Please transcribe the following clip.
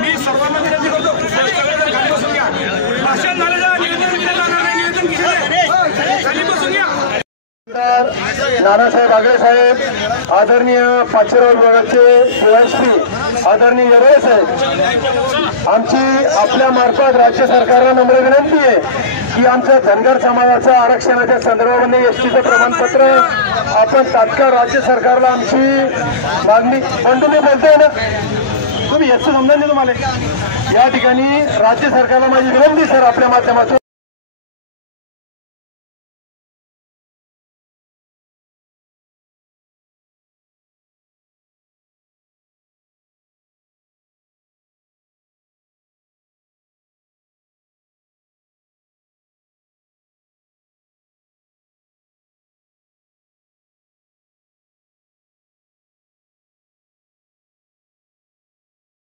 मी सर्वांना विनंती करतो खाली बसून घ्या. भाषण झालेलं निवेदन खाली बसून घ्या. नानासाहेब आगळे साहेब, आदरणीय पाचेगाव विभागाचे डीवायएसपी आदरणीय येरोळे साहेब, आमची आपल्या मार्फत राज्य सरकारला नम्र विनंती आहे की आमच्या धनगर समाजाच्या आरक्षणाच्या संदर्भामध्ये एसटीचं प्रमाणपत्र आपण तात्काळ राज्य सरकारला आमची मागणी. पण तुम्ही बोलताय ना, तुम्ही याचं समजा नाही तुम्हाला. या ठिकाणी राज्य सरकारला माझी विनंती सर आपल्या माध्यमातून